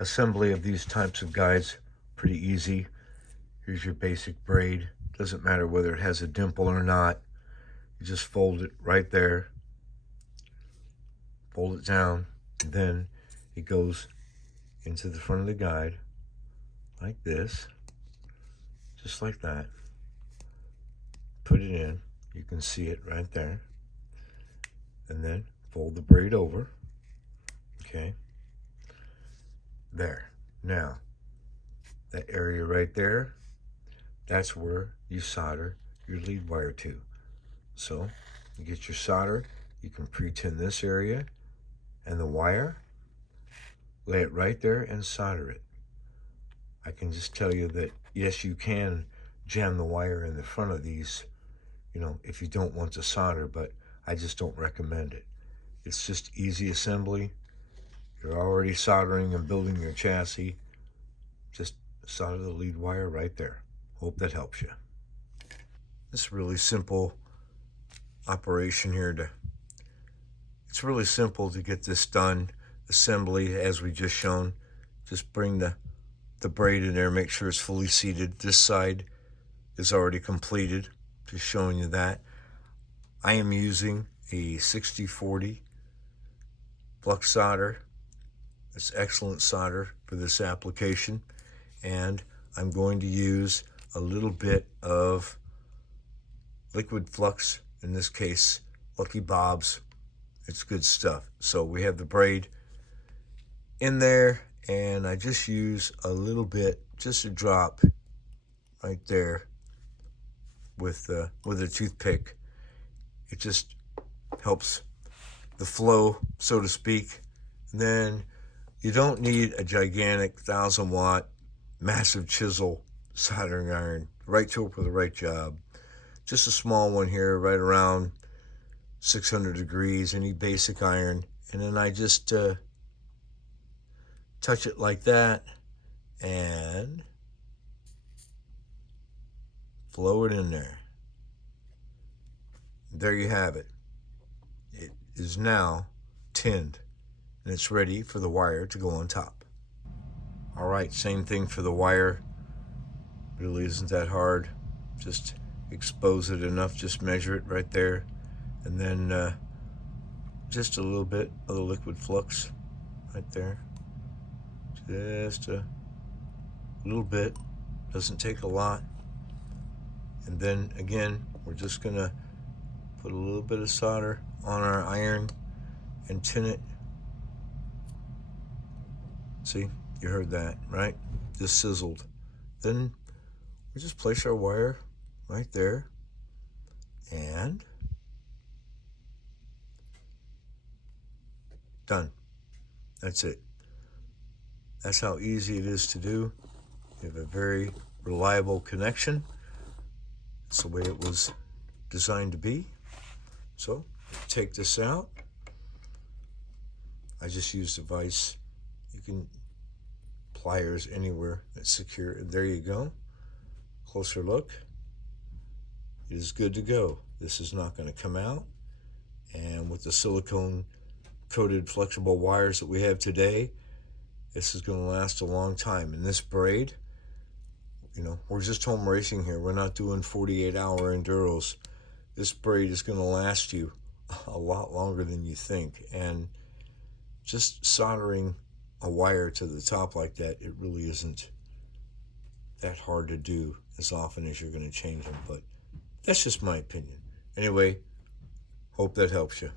assembly of these types of guides, pretty easy. Here's your basic braid. Doesn't matter whether it has a dimple or not. You just fold it right there, fold it down, and then it goes into the front of the guide like this, just like that. Put it in, you can see it right there, and then fold the braid over. Okay, there. Now, that area right there, that's where you solder your lead wire to. So you get your solder, you can pre-tin this area and the wire, lay it right there and solder it. I can just tell you that yes, you can jam the wire in the front of these, if you don't want to solder, but I just don't recommend it. It's just easy assembly. You're already soldering and building your chassis. Just solder the lead wire right there. Hope that helps you. This really simple operation here. It's really simple to get this done. Assembly, as we just shown. Just bring the braid in there, make sure it's fully seated. This side is already completed. Just showing you that. I am using a 6040 flux solder. It's excellent solder for this application. And I'm going to use a little bit of liquid flux, in this case, Lucky Bob's. It's good stuff. So we have the braid in there, and I just use a little bit, just a drop right there with a toothpick. It just helps the flow, so to speak. And then you don't need a gigantic 1,000-watt massive chisel soldering iron. Right tool for the right job. Just a small one here, right around 600 degrees, any basic iron. And then I just touch it like that and flow it in there. There you have it. It is now tinned, and it's ready for the wire to go on top. All right, same thing for the wire. Really isn't that hard. Just expose it enough, just measure it right there, and then just a little bit of the liquid flux right there. Just a little bit, doesn't take a lot. And then again, we're just gonna put a little bit of solder on our iron and tin it. See, you heard that, right? Just sizzled. Then we just place our wire right there, and done. That's it. That's how easy it is to do. You have a very reliable connection. That's the way it was designed to be. So take this out. I just used a vise. You can pliers anywhere that's secure. There you go. Closer look. It is good to go. This is not going to come out. And with the silicone coated flexible wires that we have today, this is going to last a long time. And this braid, we're just home racing here. We're not doing 48-hour enduros. This braid is going to last you a lot longer than you think. And just soldering a wire to the top like that, it really isn't that hard to do as often as you're going to change them. But that's just my opinion. Anyway, hope that helps you.